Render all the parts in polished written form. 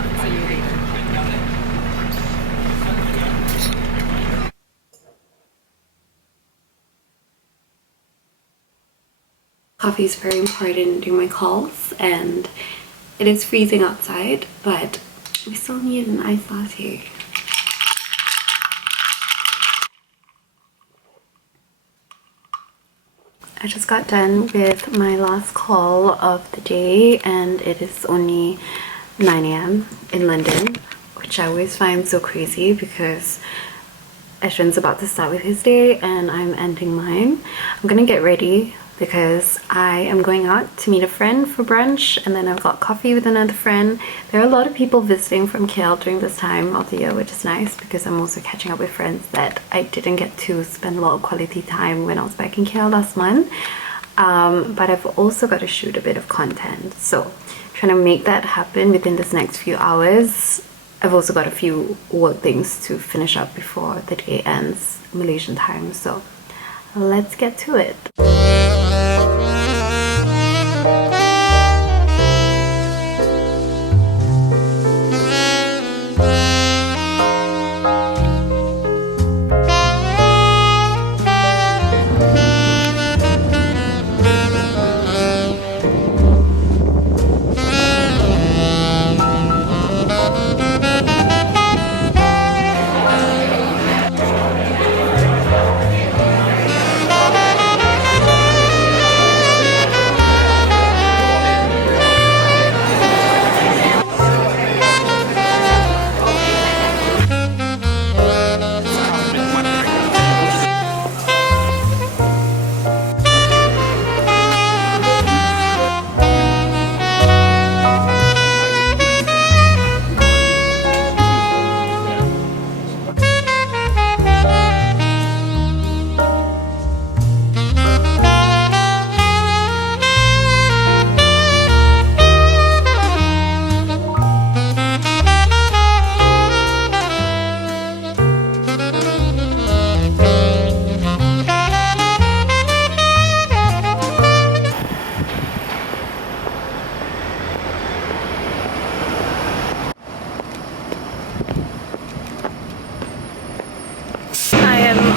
See you later. Coffee is very important during my calls, and it is freezing outside, but we still need an iced latte. I just got done with my last call of the day, and it is only 9 a.m. in London, which I always find so crazy because Ashwin's about to start with his day and I'm ending mine. I'm gonna get ready because I am going out to meet a friend for brunch, and then I've got coffee with another friend. There are a lot of people visiting from KL during this time of the year, which is nice because I'm also catching up with friends that I didn't get to spend a lot of quality time when I was back in KL last month. But I've also got to shoot a bit of content, so trying to make that happen within this next few hours. I've also got a few work things to finish up before the day ends Malaysian time, so let's get to it.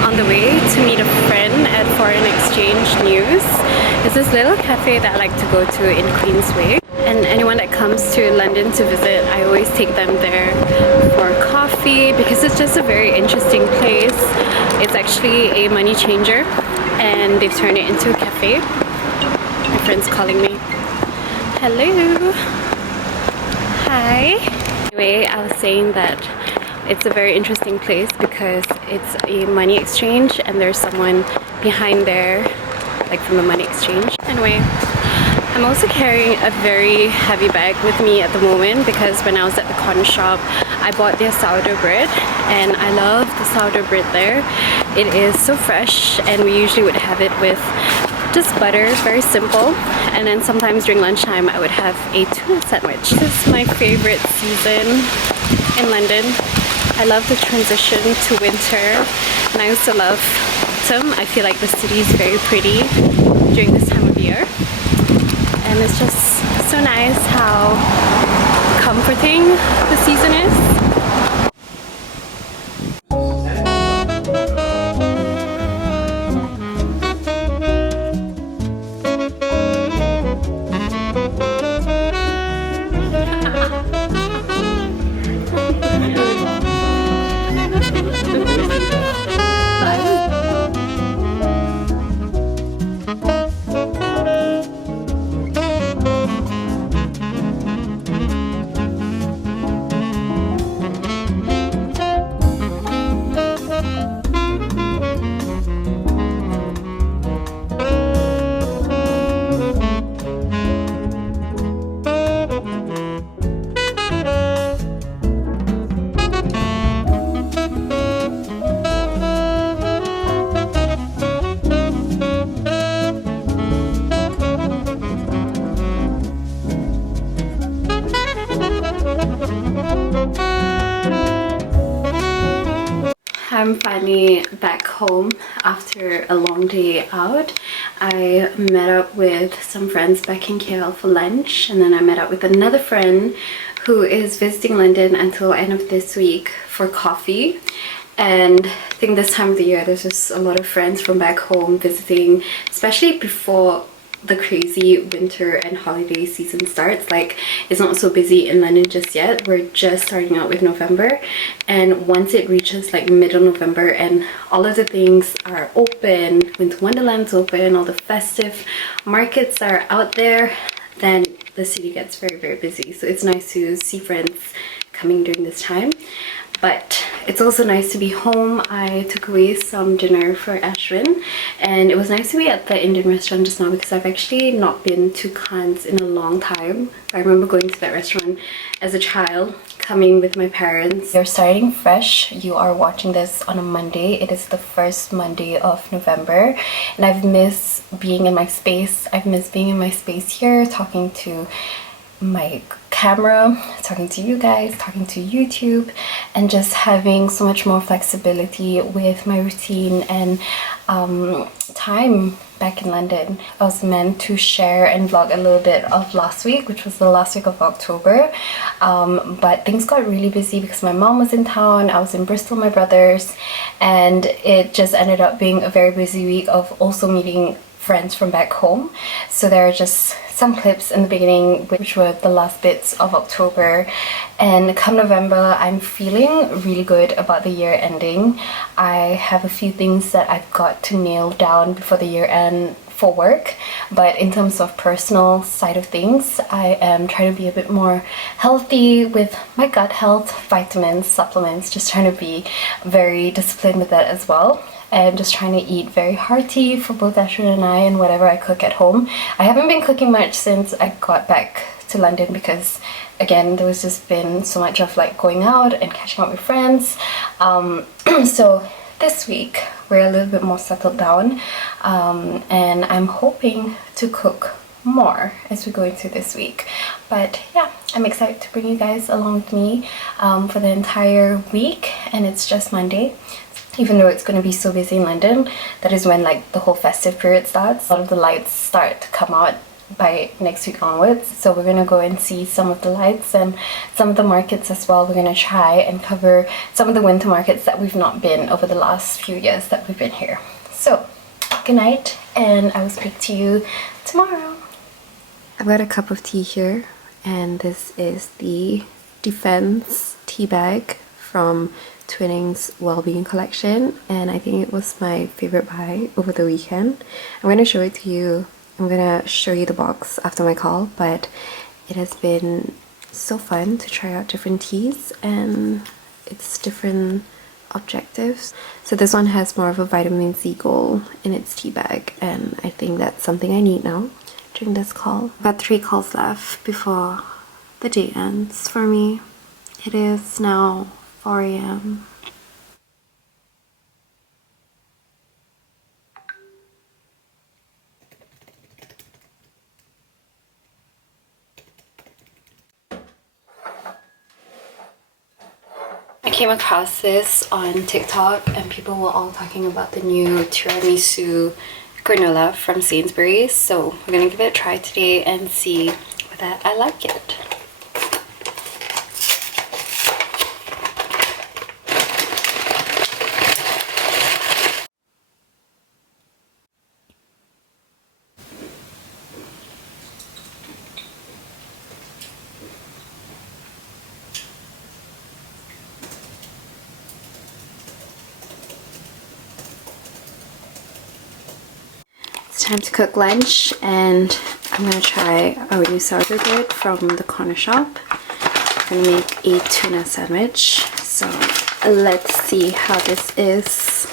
On the way to meet a friend at Foreign Exchange News. It's this little cafe that I like to go to in Queensway, and anyone that comes to London to visit, I always take them there for coffee because it's just a very interesting place. It's actually a money changer and they've turned it into a cafe. My friend's calling me. Hello. Hi. Anyway, I was saying that it's a very interesting place because it's a money exchange and there's someone behind there, like from the money exchange. Anyway, I'm also carrying a very heavy bag with me at the moment because when I was at the corner shop, I bought their sourdough bread, and I love the sourdough bread there. It is so fresh, and we usually would have it with just butter, very simple. And then sometimes during lunchtime I would have a tuna sandwich. This is my favorite season in London. I love the transition to winter, and I also love autumn. I feel like the city is very pretty during this time of year, and it's just so nice how comforting the season is. I'm finally back home after a long day out. I met up with some friends back in KL for lunch, and then I met up with another friend who is visiting London until end of this week for coffee. And I think this time of the year there's just a lot of friends from back home visiting, especially before the crazy winter and holiday season starts. Like, it's not so busy in London just yet. We're just starting out with November, and once it reaches like middle November and all of the things are open, Winter Wonderland's open, all the festive markets are out there, then the city gets very, very busy. So it's nice to see friends coming during this time. But it's also nice to be home. I took away some dinner for Ashwin, and it was nice to be at the Indian restaurant just now because I've actually not been to Cannes in a long time. I remember going to that restaurant as a child, coming with my parents. You're starting fresh. You are watching this on a Monday. It is the first Monday of November, and I've missed being in my space. I've missed being in my space here, talking to my camera, talking to you guys, talking to YouTube, and just having so much more flexibility with my routine and time back in London. I was meant to share and vlog a little bit of last week, which was the last week of October, but things got really busy because my mom was in town, I was in Bristol, my brothers, and it just ended up being a very busy week of also meeting friends from back home. So there are just some clips in the beginning which were the last bits of October, and come November I'm feeling really good about the year ending. I have a few things that I've got to nail down before the year end for work, but in terms of personal side of things, I am trying to be a bit more healthy with my gut health, vitamins, supplements, just trying to be very disciplined with that as well. And just trying to eat very hearty for both Ashwin and I, and whatever I cook at home. I haven't been cooking much since I got back to London because, again, there was just been so much of like going out and catching up with friends. So this week we're a little bit more settled down, and I'm hoping to cook more as we go into this week. But yeah, I'm excited to bring you guys along with me for the entire week, and it's just Monday. Even though it's going to be so busy in London, that is when like the whole festive period starts. A lot of the lights start to come out by next week onwards, so we're going to go and see some of the lights and some of the markets as well. We're going to try and cover some of the winter markets that we've not been over the last few years that we've been here. So good night, and I will speak to you tomorrow. I've got a cup of tea here, and this is the Defense tea bag from Twinnings Wellbeing collection, and I think it was my favorite buy over the weekend. I'm going to show it to you. I'm going to show you the box after my call, but it has been so fun to try out different teas and its different objectives. So this one has more of a vitamin C goal in its tea bag, and I think that's something I need now during this call. I've got 3 calls left before the day ends for me. It is now 4 a.m. I came across this on TikTok, and people were all talking about the new tiramisu granola from Sainsbury's, so we're gonna give it a try today and see whether I like it. It's time to cook lunch, and I'm gonna try our new sourdough bread from the corner shop. I'm gonna make a tuna sandwich, so let's see how this is.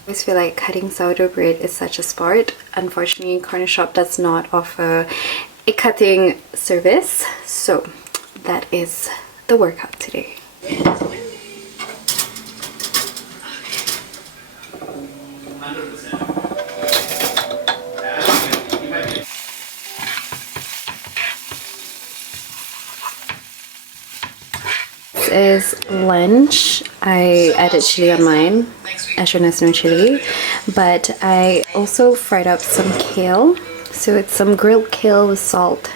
I always feel like cutting sourdough bread is such a sport. Unfortunately, corner shop does not offer a cutting service, so that is the workout today. this is lunch. I added chili on mine. Asher has no chili. But I also fried up some kale. So it's some grilled kale with salt,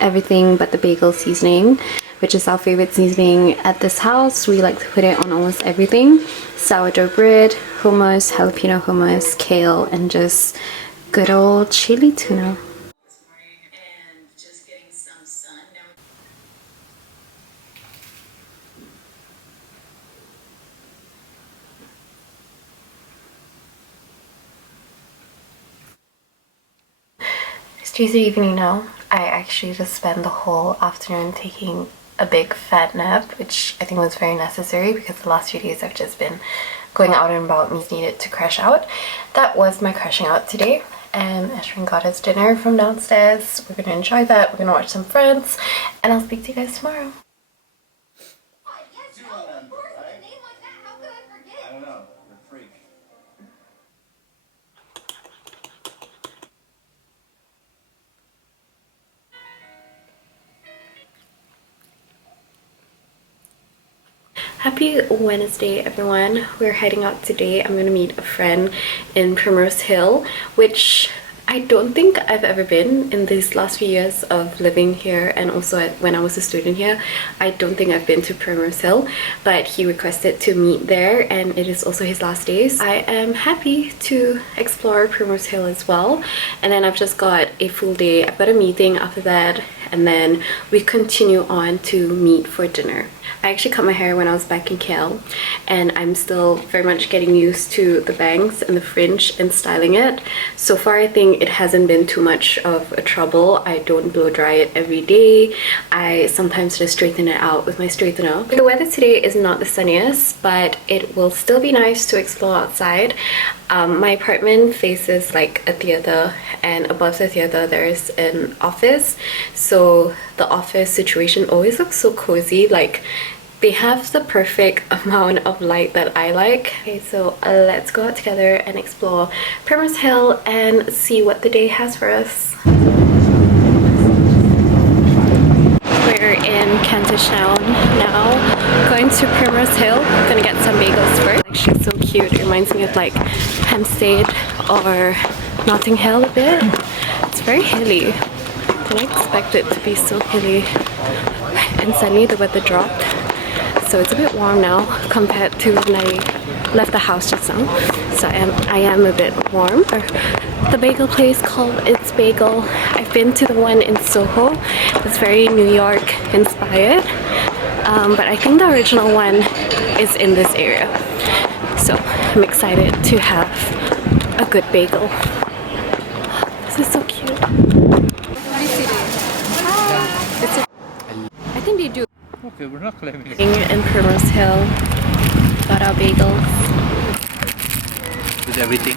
everything but the bagel seasoning, which is our favorite seasoning at this house. We like to put it on almost everything. Sourdough bread, hummus, jalapeno hummus, kale, and just good old chili tuna. It's Tuesday evening now. I actually just spent the whole afternoon taking a big fat nap, which I think was very necessary because the last few days I've just been going out and about, means needed to crash out. That was my crashing out today, and Ashwin got his dinner from downstairs. We're gonna enjoy that, we're gonna watch some Friends, and I'll speak to you guys tomorrow. Happy Wednesday, everyone. We're heading out today. I'm gonna meet a friend in Primrose Hill, which I don't think I've ever been in these last few years of living here, and also when I was a student here. I don't think I've been to Primrose Hill, but he requested to meet there, and it is also his last days. I am happy to explore Primrose Hill as well, and then I've just got a full day. I've got a meeting after that, and then we continue on to meet for dinner. I actually cut my hair when I was back in KL, and I'm still very much getting used to the bangs and the fringe and styling it. So far I think it hasn't been too much of a trouble. I don't blow dry it every day. I sometimes just straighten it out with my straightener. The weather today is not the sunniest, but it will still be nice to explore outside. My apartment faces like a theater, and above the theater there is an office, so the office situation always looks so cozy. Like, they have the perfect amount of light that I like. Okay, so let's go out together and explore Primrose Hill and see what the day has for us. We're in Kentish Town now, going to Primrose Hill. Gonna get some bagels first. Like, she's so cute. It reminds me of like Hampstead or Notting Hill a bit. It's very hilly. Didn't expect it to be so hilly. And suddenly the weather dropped, so it's a bit warm now compared to when I left the house just now. So I am a bit warm. The bagel place called It's Bagel. I've been to the one in Soho. It's very New York inspired, but I think the original one is in this area. So I'm excited to have a good bagel. This is so cute. I think they do. Okay, we're not claiming it. In Primrose Hill, got our bagels. With everything.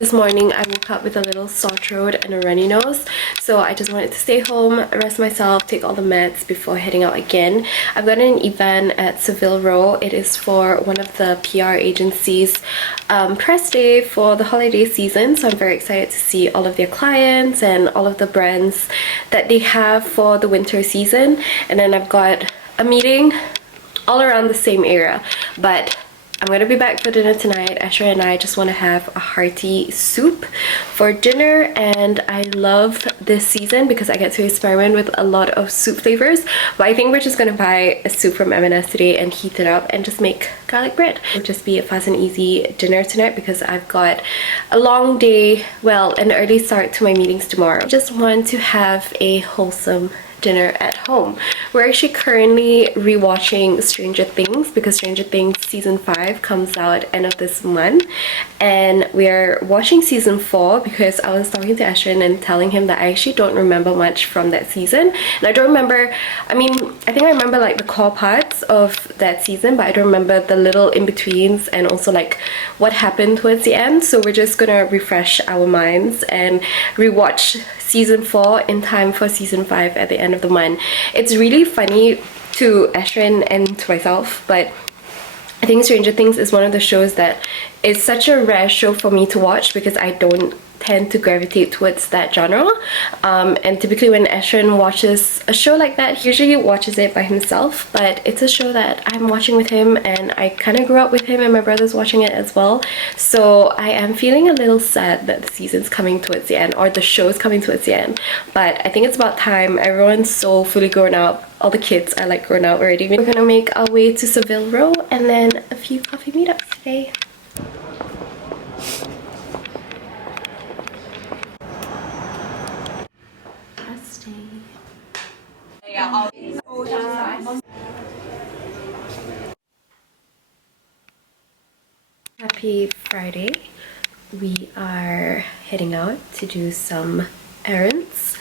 This morning I woke up with a little sore throat and a runny nose, so I just wanted to stay home, rest myself, take all the meds before heading out again. I've got an event at Seville Row. It is for one of the PR agencies' press day for the holiday season, so I'm very excited to see all of their clients and all of the brands that they have for the winter season. And then I've got a meeting all around the same area, but I'm gonna be back for dinner tonight. Asher and I just want to have a hearty soup for dinner, and I love this season because I get to experiment with a lot of soup flavors. But I think we're just gonna buy a soup from M&S today and heat it up and just make garlic bread. It'll just be a fast and easy dinner tonight because I've got a long day, well, an early start to my meetings tomorrow. I just want to have a wholesome dinner at home. We're actually currently rewatching Stranger Things because Stranger Things season 5 comes out end of this month, and we are watching season 4 because I was talking to Ashwin and telling him that I actually don't remember much from that season. And I don't remember, I mean, I think I remember like the core parts of that season, but I don't remember the little in-betweens and also like what happened towards the end. So we're just gonna refresh our minds and rewatch season 4 in time for season 5 at the end of the month. It's really funny to Ashwin and to myself, but I think Stranger Things is one of the shows that is such a rare show for me to watch because I don't tend to gravitate towards that genre, and typically when Ashwin watches a show like that, he usually watches it by himself, but it's a show that I'm watching with him and I kind of grew up with him and my brother's watching it as well. So I am feeling a little sad that the season's coming towards the end, or the show's coming towards the end, but I think it's about time. Everyone's so fully grown up. All the kids are like grown up already. We're gonna make our way to Seville Row and then a few coffee meetups today. Happy Friday. We are heading out to do some errands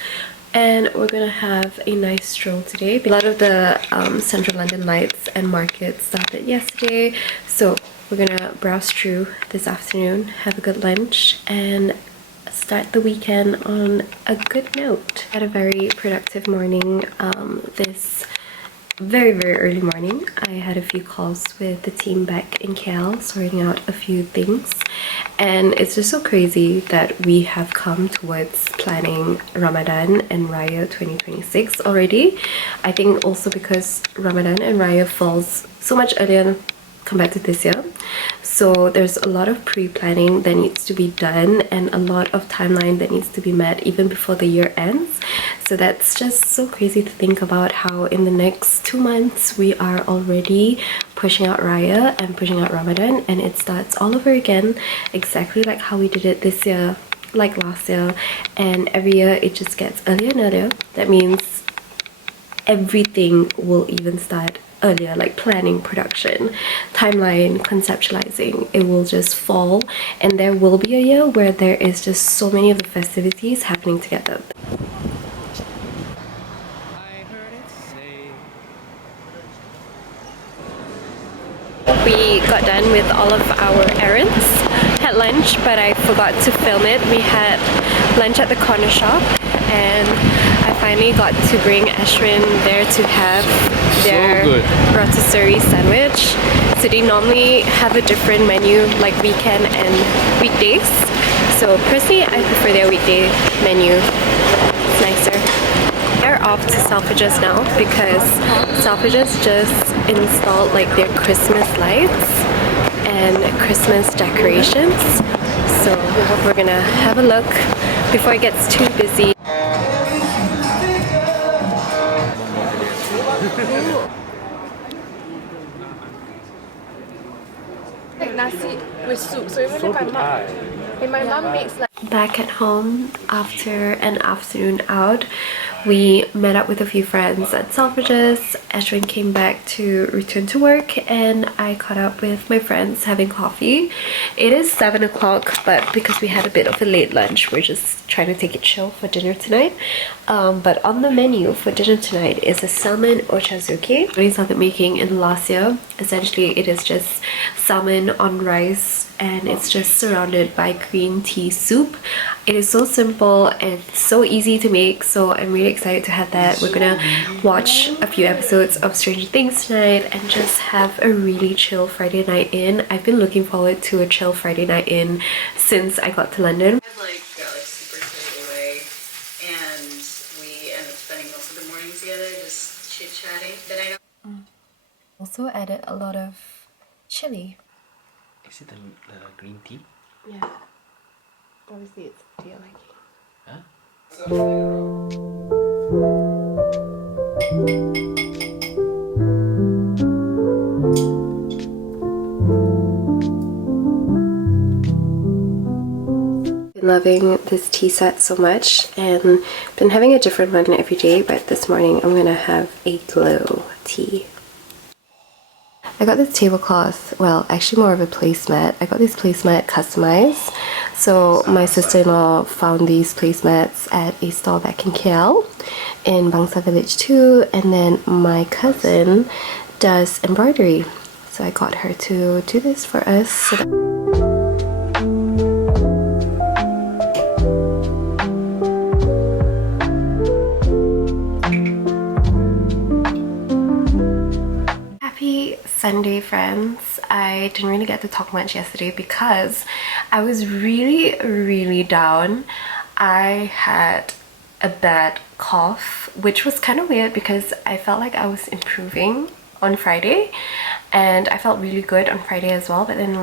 and we're gonna have a nice stroll today. A lot of the central London lights and markets started yesterday, so we're gonna browse through this afternoon, have a good lunch and start the weekend on a good note. Had a very productive morning this very early morning. I had a few calls with the team back in KL, sorting out a few things, and it's just so crazy that we have come towards planning Ramadan and Raya 2026 already. I think also because Ramadan and Raya falls so much earlier compared to this year, so there's a lot of pre-planning that needs to be done and a lot of timeline that needs to be met even before the year ends. So that's just so crazy to think about how in the next 2 months we are already pushing out Raya and pushing out Ramadan, and it starts all over again exactly like how we did it this year, like last year, and every year it just gets earlier and earlier. That means everything will even start earlier, like planning, production, timeline, conceptualizing. It will just fall, and there will be a year where there is just so many of the festivities happening together. We got done with all of our errands, had lunch, but I forgot to film it. We had lunch at the corner shop and I finally got to bring Ashwin there to have their rotisserie sandwich. So they normally have a different menu like weekend and weekdays. So personally I prefer their weekday menu. It's nicer. They're off to Selfridges now because Selfridges just installed like their Christmas lights and Christmas decorations. So we're gonna have a look before it gets too busy. Like nasi with soup. So even if my mom makes like Back at home after an afternoon out, we met up with a few friends at Selfridges. Ashwin came back to return to work and I caught up with my friends having coffee. It is 7 o'clock, but because we had a bit of a late lunch, we're just trying to take it chill for dinner tonight. But on the menu for dinner tonight is a salmon ochazuke. We started making in last year. Essentially it is just salmon on rice and it's just surrounded by green tea soup. It is so simple and so easy to make, so I'm really excited to have that. We're gonna watch a few episodes of Stranger Things tonight and just have a really chill Friday night in. I've been looking forward to a chill Friday night in since I got to London. Like got like super carried away and we ended up spending most of the mornings together just chit-chatting. Then I know Also added a lot of chili. Is it the green tea? Yeah. Obviously it's tea I like. Huh? Loving this tea set so much and been having a different one every day, but this morning I'm gonna have a glow tea. I got this tablecloth, well actually more of a placemat. I got this placemat customized. So my sister-in-law found these placemats at a store back in KL in Bangsa Village too, and then my cousin does embroidery. So I got her to do this for us. Happy Sunday, friends. I didn't really get to talk much yesterday because I was really down. I had a bad cough, which was kind of weird because I felt like I was improving on Friday and I felt really good on Friday as well, but then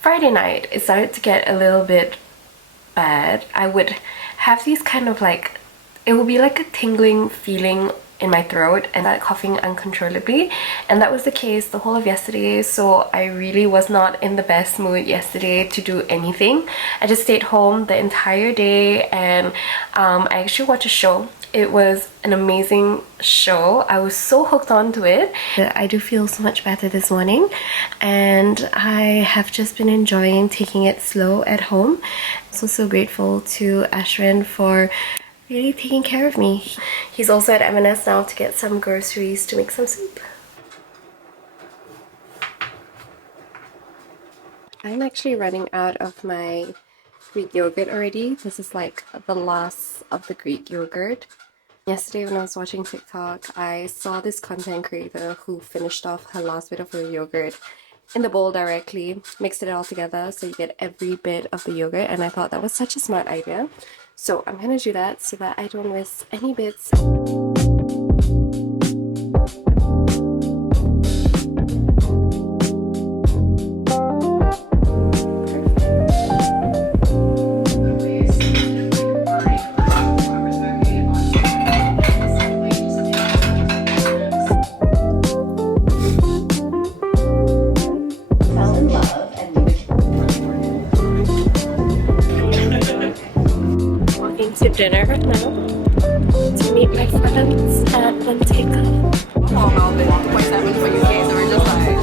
Friday night it started to get a little bit bad. I would have these kind of like, it would be like a tingling feeling in my throat and like coughing uncontrollably, and that was the case the whole of yesterday. So I really was not in the best mood yesterday to do anything. I just stayed home the entire day and I actually watched a show. It was an amazing show. I was so hooked onto it. I do feel so much better this morning and I have just been enjoying taking it slow at home. So grateful to Ashwin for really taking care of me. He's also at M&S now to get some groceries to make some soup. I'm actually running out of my Greek yogurt already. This is like the last of the Greek yogurt. Yesterday when I was watching TikTok, I saw this content creator who finished off her last bit of her yogurt in the bowl directly, mixed it all together so you get every bit of the yogurt, and I thought that was such a smart idea. So I'm gonna do that so that I don't miss any bits. To dinner now to meet my friends and then take off. Melbourne 2.7 for UK, so we're just like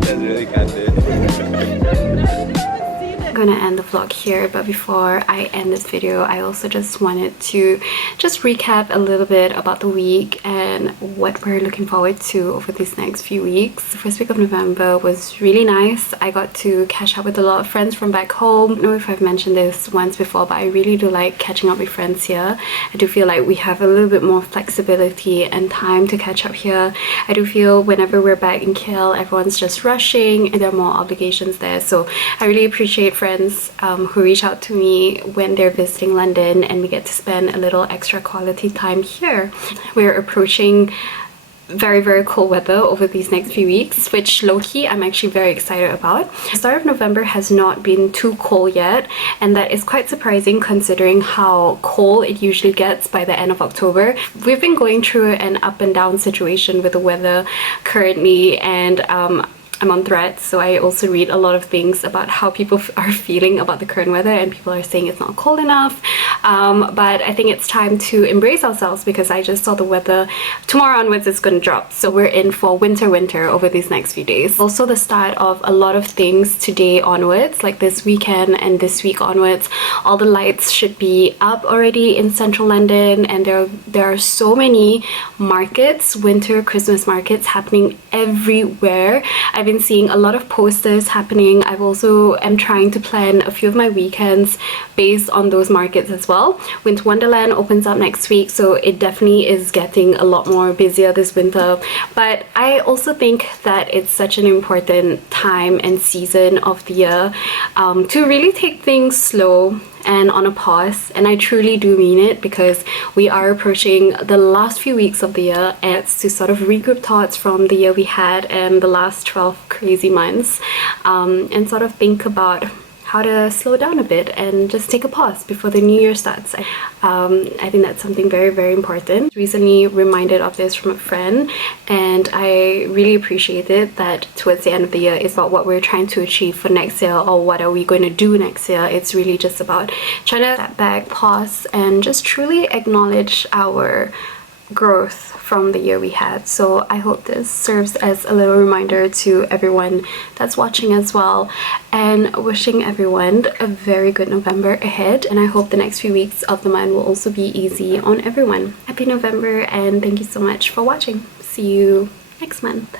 That's really candid. I'm gonna end the vlog here, but before I end this video I also just wanted to just recap a little bit about the week and what we're looking forward to over these next few weeks. The first week of November was really nice. I got to catch up with a lot of friends from back home. I don't know if I've mentioned this once before, but I really do like catching up with friends here. I do feel like we have a little bit more flexibility and time to catch up here. I do feel whenever we're back in KL, everyone's just rushing and there are more obligations there. So I really appreciate friends who reach out to me when they're visiting London and we get to spend a little extra quality time here. We're approaching very cool weather over these next few weeks, which low-key I'm actually very excited about. The start of November has not been too cold yet, and that is quite surprising considering how cold it usually gets by the end of October. We've been going through an up and down situation with the weather currently, and I'm on Threads, so I also read a lot of things about how people are feeling about the current weather, and people are saying it's not cold enough. But I think it's time to embrace ourselves because I just saw the weather. Tomorrow onwards it's going to drop, so we're in for winter over these next few days. Also the start of a lot of things today onwards, like this weekend and this week onwards. All the lights should be up already in central London, and there are so many markets, winter Christmas markets happening everywhere. I've been seeing a lot of posters happening. I've also am trying to plan a few of my weekends based on those markets as well. Winter Wonderland opens up next week, so it definitely is getting a lot more busier this winter. But I also think that it's such an important time and season of the year to really take things slow and on a pause, and I truly do mean it because we are approaching the last few weeks of the year, and it's to sort of regroup thoughts from the year we had and the last 12 crazy months, and sort of think about how to slow down a bit and just take a pause before the new year starts. I think that's something very, very important. Recently reminded of this from a friend, and I really appreciate it that towards the end of the year it's about what we're trying to achieve for next year or what are we going to do next year. It's really just about trying to step back, pause, and just truly acknowledge our growth from the year we had. So I hope this serves as a little reminder to everyone that's watching as well, and wishing everyone a very good November ahead, and I hope the next few weeks of the month will also be easy on everyone. Happy November, and thank you so much for watching. See you next month.